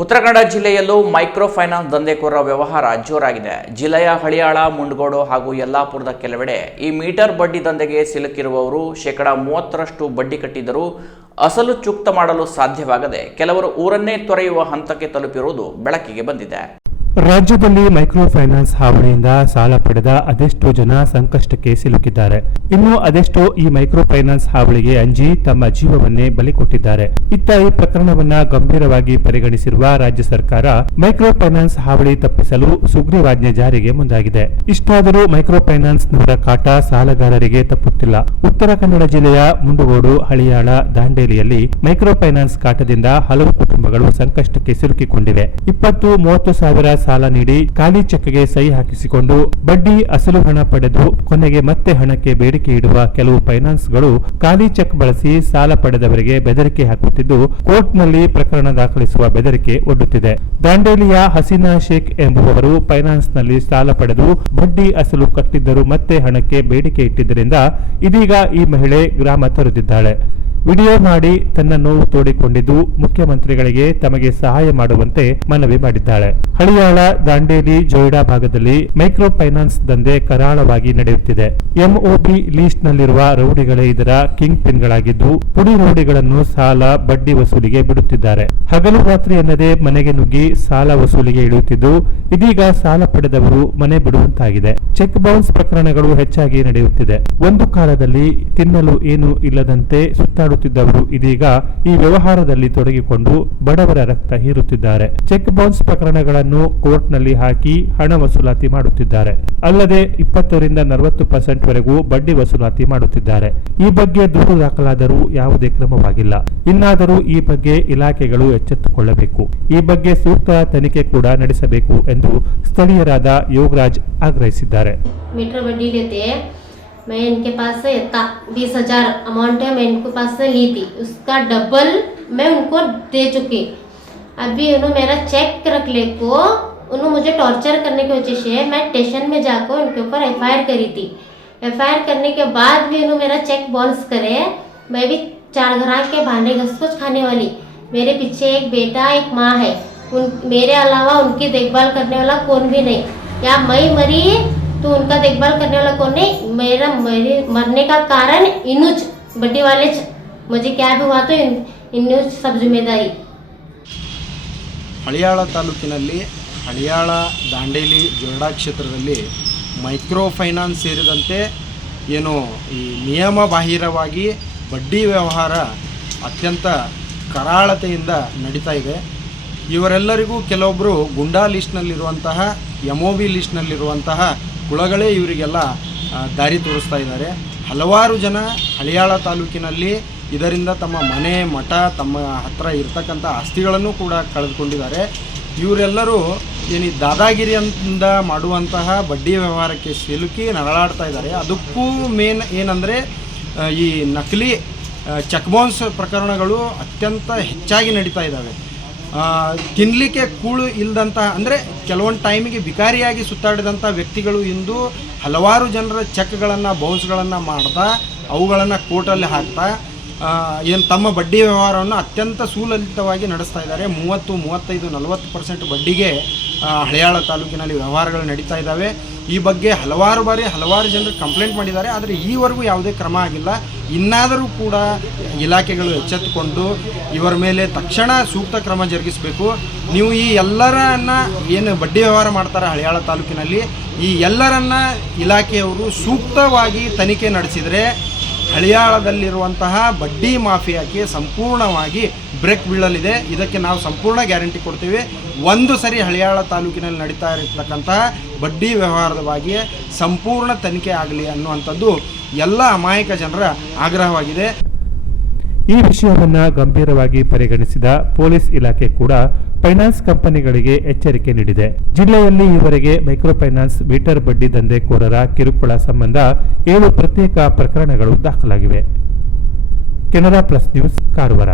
ಉತ್ತರ ಕನ್ನಡ ಜಿಲ್ಲೆಯಲ್ಲೂ micro finance ದಂಧೆಕೋರರ ವ್ಯವಹಾರ ಜೋರಾಗಿದೆ. ಜಿಲ್ಲೆಯ ಹಳಿಯಾಳ, ಮುಂಡ್ಗೋಡು ಹಾಗೂ ಯಲ್ಲಾಪುರದ ಕೆಲವೆಡೆ ಈ ಮೀಟರ್ ಬಡ್ಡಿ ದಂಧೆಗೆ ಸಿಲುಕಿರುವವರು ಶೇಕಡ ಮೂವತ್ತರಷ್ಟು ಬಡ್ಡಿ ಕಟ್ಟಿದ್ದರೂ ಅಸಲು ಚುಕ್ತ ಮಾಡಲು ಸಾಧ್ಯವಾಗದೆ ಕೆಲವರು ಊರನ್ನೇ ತೊರೆಯುವ ಹಂತಕ್ಕೆ ತಲುಪಿರುವುದು ಬೆಳಕಿಗೆ ಬಂದಿದೆ. ರಾಜ್ಯದಲ್ಲಿ ಮೈಕ್ರೋ ಫೈನಾನ್ಸ್ ಹಾವಳಿಯಿಂದ ಸಾಲ ಪಡೆದ ಅದೆಷ್ಟೋ ಜನ ಸಂಕಷ್ಟಕ್ಕೆ ಸಿಲುಕಿದ್ದಾರೆ. ಇನ್ನು ಅದೆಷ್ಟೋ ಈ ಮೈಕ್ರೋ ಫೈನಾನ್ಸ್ ಹಾವಳಿಗೆ ಅಂಜಿ ತಮ್ಮ ಜೀವವನ್ನೇ ಬಲಿ ಕೊಟ್ಟಿದ್ದಾರೆ. ಇತ್ತ ಈ ಪ್ರಕರಣವನ್ನ ಗಂಭೀರವಾಗಿ ಪರಿಗಣಿಸಿರುವ ರಾಜ್ಯ ಸರ್ಕಾರ ಮೈಕ್ರೋ ಫೈನಾನ್ಸ್ ಹಾವಳಿ ತಪ್ಪಿಸಲು ಸುಗ್ರೀವಾಜ್ಞೆ ಜಾರಿಗೆ ಮುಂದಾಗಿದೆ. ಇಷ್ಟಾದರೂ ಮೈಕ್ರೋ ಫೈನಾನ್ಸ್ ನವರ ಕಾಟ ಸಾಲಗಾರರಿಗೆ ತಪ್ಪುತ್ತಿಲ್ಲ. ಉತ್ತರ ಕನ್ನಡ ಜಿಲ್ಲೆಯ ಮುಂಡಗೋಡು, ಹಳಿಯಾಳ, ದಾಂಡೇಲಿಯಲ್ಲಿ ಮೈಕ್ರೋ ಫೈನಾನ್ಸ್ ಕಾಟದಿಂದ ಹಲವು ಕುಟುಂಬಗಳು ಸಂಕಷ್ಟಕ್ಕೆ ಸಿಲುಕಿಕೊಂಡಿವೆ. ಇಪ್ಪತ್ತು, ಮೂವತ್ತು ಸಾವಿರ ಸಾಲ ನೀಡಿ ಖಾಲಿ ಚೆಕ್ಗೆ ಸಹಿ ಹಾಕಿಸಿಕೊಂಡು ಬಡ್ಡಿ ಅಸಲು ಹಣ ಪಡೆದು ಕೊನೆಗೆ ಮತ್ತೆ ಹಣಕ್ಕೆ ಬೇಡಿಕೆ ಇಡುವ ಕೆಲವು ಫೈನಾನ್ಸ್ಗಳು ಖಾಲಿ ಚೆಕ್ ಬಳಸಿ ಸಾಲ ಪಡೆದವರಿಗೆ ಬೆದರಿಕೆ ಹಾಕುತ್ತಿದ್ದು ಕೋರ್ಟ್ನಲ್ಲಿ ಪ್ರಕರಣ ದಾಖಲಿಸುವ ಬೆದರಿಕೆ ಒಡ್ಡುತ್ತಿದೆ. ದಾಂಡೇಲಿಯ ಹಸೀನಾ ಶೇಖ್ ಎಂಬುವವರು ಫೈನಾನ್ಸ್ನಲ್ಲಿ ಸಾಲ ಪಡೆದು ಬಡ್ಡಿ ಅಸಲು ಕಟ್ಟಿದ್ದರೂ ಮತ್ತೆ ಹಣಕ್ಕೆ ಬೇಡಿಕೆ ಇಟ್ಟಿದ್ದರಿಂದ ಇದೀಗ ಈ ಮಹಿಳೆ ಗ್ರಾಮ ತೊರೆದಿದ್ದಾಳೆ ವಿಡಿಯೋ ಮಾಡಿ ತನ್ನ ನೋವು ತೋಡಿಕೊಂಡಿದ್ದು ಮುಖ್ಯಮಂತ್ರಿಗಳಿಗೆ ತಮಗೆ ಸಹಾಯ ಮಾಡುವಂತೆ ಮನವಿ ಮಾಡಿದ್ದಾಳೆ. ಹಳಿಯಾಳ, ದಾಂಡೇಲಿ, ಜೋಯಿಡಾ ಭಾಗದಲ್ಲಿ ಮೈಕ್ರೋ ಫೈನಾನ್ಸ್ ದಂಧೆ ಕರಾಳವಾಗಿ ನಡೆಯುತ್ತಿದೆ. ಎಂಒಪಿ ಲೀಸ್ಟ್ ನಲ್ಲಿರುವ ರೌಡಿಗಳೇ ಇದರ ಕಿಂಗ್ ಪಿನ್ಗಳಾಗಿದ್ದು, ಪುಡಿ ರೌಡಿಗಳನ್ನು ಸಾಲ, ಬಡ್ಡಿ ವಸೂಲಿಗೆ ಬಿಡುತ್ತಿದ್ದಾರೆ. ಹಗಲು ರಾತ್ರಿ ಎನ್ನದೇ ಮನೆಗೆ ನುಗ್ಗಿ ಸಾಲ ವಸೂಲಿಗೆ ಇಳಿಯುತ್ತಿದ್ದು, ಇದೀಗ ಸಾಲ ಪಡೆದವರು ಮನೆ ಬಿಡುವಂತಾಗಿದೆ. ಚೆಕ್ ಬೌನ್ಸ್ ಪ್ರಕರಣಗಳು ಹೆಚ್ಚಾಗಿ ನಡೆಯುತ್ತಿದೆ. ಒಂದು ಕಾಲದಲ್ಲಿ ತಿನ್ನಲು ಏನು ಇಲ್ಲದಂತೆ ಸುತ್ತಾಡುತ್ತಿದ್ದವರು ಇದೀಗ ಈ ವ್ಯವಹಾರದಲ್ಲಿ ತೊಡಗಿಕೊಂಡು ಬಡವರ ರಕ್ತ ಹೀರುತ್ತಿದ್ದಾರೆ. ಚೆಕ್ ಬೌನ್ಸ್ ಪ್ರಕರಣಗಳನ್ನು ಕೋರ್ಟ್ನಲ್ಲಿ ಹಾಕಿ ಹಣ ವಸೂಲಾತಿ ಮಾಡುತ್ತಿದ್ದಾರೆ. ಅಲ್ಲದೆ ಇಪ್ಪತ್ತರಿಂದ ನಲವತ್ತು ಪರ್ಸೆಂಟ್ ವರೆಗೂ ಬಡ್ಡಿ ವಸೂಲಾತಿ ಮಾಡುತ್ತಿದ್ದಾರೆ. ಈ ಬಗ್ಗೆ ದೂರು ದಾಖಲಾದರೂ ಯಾವುದೇ ಕ್ರಮವಾಗಿಲ್ಲ. ಇನ್ನಾದರೂ ಈ ಬಗ್ಗೆ ಇಲಾಖೆಗಳು ಎಚ್ಚೆತ್ತುಕೊಳ್ಳಬೇಕು. ಈ ಬಗ್ಗೆ ಸೂಕ್ತ ತನಿಖೆ ಕೂಡ ನಡೆಸಬೇಕು ಎಂದು ಸ್ಥಳೀಯರಾದ ಯೋಗರಾಜ್ ಆಗ್ರಹಿಸಿದ್ದಾರೆ. मैं इनके पास से बीस हज़ार अमाउंट है, मैं इनके पास से ली थी। उसका डबल मैं उनको दे चुकी। अभी उन्होंने मेरा चेक रख ले को, उन्होंने मुझे टॉर्चर करने की वजह से मैं स्टेशन में जाकर उनके ऊपर एफआईआर करी थी। एफआईआर करने के बाद भी उन्होंने मेरा चेक बाउंस करे। मैं भी चार घर के भांडे घस कुछ खाने वाली। मेरे पीछे एक बेटा, एक माँ है। उन, मेरे अलावा उनकी देखभाल करने वाला कौन भी नहीं। या मैं मरी तो उनका देखभाल करने वाला कौन नहीं मेरा मेरे मरने का कारण इनुज बड्डी वाले च- मुझे क्या भी हुआ तो इन इनुज सब जिम्मेदारी ಹಳಿಯಾಳ ತಾಲೂಕಿನಲ್ಲಿ ಹಳಿಯಾಳ ದಾಂಡೇಲಿ ಜೋಯಿಡಾ ಕ್ಷೇತ್ರದಲ್ಲಿ ಮೈಕ್ರೋ ಫೈನಾನ್ಸ್ ಸೇರಿದಂತೆ ಏನು ಈ ನಿಯಮ ಬಾಹಿರವಾಗಿ ಬಡ್ಡಿ ವ್ಯವಹಾರ ಅತ್ಯಂತ ಕರಾಳತೆಯಿಂದ ನಡೀತಾ ಇದೆ ಇವರೆಲ್ಲರಿಗೂ ಕೆಲವೊಬ್ಬರು ಗುಂಡಾ ಲಿಸ್ಟ್ನಲ್ಲಿರುವಂತಹ ಎಮ್ ಒ ಬಿ ಲಿಸ್ಟ್ನಲ್ಲಿರುವಂತಹ ಕುಳಗಳೇ ಇವರಿಗೆಲ್ಲ ದಾರಿ ತೋರಿಸ್ತಾ ಇದ್ದಾರೆ. ಹಲವಾರು ಜನ ಹಳಿಯಾಳ ತಾಲೂಕಿನಲ್ಲಿ ಇದರಿಂದ ತಮ್ಮ ಮನೆ, ಮಠ, ತಮ್ಮ ಹತ್ರ ಇರ್ತಕ್ಕಂಥ ಆಸ್ತಿಗಳನ್ನು ಕೂಡ ಕಳೆದುಕೊಂಡಿದ್ದಾರೆ. ಇವರೆಲ್ಲರೂ ಏನು ಈ ದಾದಾಗಿರಿಯಿಂದ ಮಾಡುವಂತಹ ಬಡ್ಡಿ ವ್ಯವಹಾರಕ್ಕೆ ಸಿಲುಕಿ ನರಳಾಡ್ತಾ ಇದ್ದಾರೆ. ಅದಕ್ಕೂ ಮೇನ್ ಏನಂದರೆ ಈ ನಕಲಿ ಚೆಕ್ ಬೌನ್ಸ್ ಪ್ರಕರಣಗಳು ಅತ್ಯಂತ ಹೆಚ್ಚಾಗಿ ನಡೀತಾ ಇದ್ದಾವೆ. ತಿನ್ನಲಿಕ್ಕೆ ಕೂಳು ಇಲ್ಲದಂತಹ ಅಂದರೆ ಕೆಲವೊಂದು ಟೈಮಿಗೆ ವಿಕಾರಿಯಾಗಿ ಸುತ್ತಾಡಿದಂಥ ವ್ಯಕ್ತಿಗಳು ಇಂದು ಹಲವಾರು ಜನರ ಚೆಕ್ಗಳನ್ನು ಬೌನ್ಸ್ಗಳನ್ನು ಮಾಡ್ತಾ ಅವುಗಳನ್ನು ಕೋರ್ಟಲ್ಲಿ ಹಾಕ್ತಾ ಏನು ತಮ್ಮ ಬಡ್ಡಿ ವ್ಯವಹಾರವನ್ನು ಅತ್ಯಂತ ಸುಲಲಿತವಾಗಿ ನಡೆಸ್ತಾ ಇದ್ದಾರೆ. ಮೂವತ್ತು, ಮೂವತ್ತೈದು, ನಲವತ್ತು ಪರ್ಸೆಂಟ್ ಬಡ್ಡಿಗೆ ಹಳಿಯಾಳ ತಾಲೂಕಿನಲ್ಲಿ ವ್ಯವಹಾರಗಳು ನಡೀತಾ ಇದ್ದಾವೆ. ಈ ಬಗ್ಗೆ ಹಲವಾರು ಬಾರಿ ಹಲವಾರು ಜನರು ಕಂಪ್ಲೇಂಟ್ ಮಾಡಿದ್ದಾರೆ. ಆದರೆ ಈವರೆಗೂ ಯಾವುದೇ ಕ್ರಮ ಆಗಿಲ್ಲ. ಇನ್ನಾದರೂ ಕೂಡ ಇಲಾಖೆಗಳು ಎಚ್ಚೆತ್ತುಕೊಂಡು ಇವರ ಮೇಲೆ ತಕ್ಷಣ ಸೂಕ್ತ ಕ್ರಮ ಜರುಗಿಸಬೇಕು. ನೀವು ಈ ಎಲ್ಲರನ್ನ ಏನು ಬಡ್ಡಿ ವ್ಯವಹಾರ ಮಾಡ್ತಾರೆ ಹಳಿಯಾಳ ತಾಲೂಕಿನಲ್ಲಿ, ಈ ಎಲ್ಲರನ್ನ ಇಲಾಖೆಯವರು ಸೂಕ್ತವಾಗಿ ತನಿಖೆ ನಡೆಸಿದರೆ ಹಳಿಯಾಳದಲ್ಲಿರುವಂತಹ ಬಡ್ಡಿ ಮಾಫಿಯಾಕ್ಕೆ ಸಂಪೂರ್ಣವಾಗಿ ಬ್ರೇಕ್ ಬೀಳಲಿದೆ. ಇದಕ್ಕೆ ನಾವು ಸಂಪೂರ್ಣ ಗ್ಯಾರಂಟಿ ಕೊಡ್ತೀವಿ. ಒಂದು ಸರಿ ಹಳಿಯಾಳ ತಾಲೂಕಿನಲ್ಲಿ ನಡೀತಾ ಇರತಕ್ಕಂತಹ ಬಡ್ಡಿ ವ್ಯವಹಾರದ ಸಂಪೂರ್ಣ ತನಿಖೆ ಆಗಲಿ ಅನ್ನುವಂಥದ್ದು ಎಲ್ಲ ಅಮಾಯಕ ಜನರ ಆಗ್ರಹವಾಗಿದೆ. ಈ ವಿಷಯವನ್ನು ಗಂಭೀರವಾಗಿ ಪರಿಗಣಿಸಿದ ಪೊಲೀಸ್ ಇಲಾಖೆ ಕೂಡ ಫೈನಾನ್ಸ್ ಕಂಪನಿಗಳಿಗೆ ಎಚ್ಚರಿಕೆ ನೀಡಿದೆ. ಜಿಲ್ಲೆಯಲ್ಲಿ ಈವರೆಗೆ ಮೈಕ್ರೋ ಫೈನಾನ್ಸ್ ಮೀಟರ್ ಬಡ್ಡಿ ದಂಧೆಕೋರರ ಕಿರುಕುಳ ಸಂಬಂಧ ಏಳು ಪ್ರತ್ಯೇಕ ಪ್ರಕರಣಗಳು ದಾಖಲಾಗಿವೆ. Canara plus news, Karwar.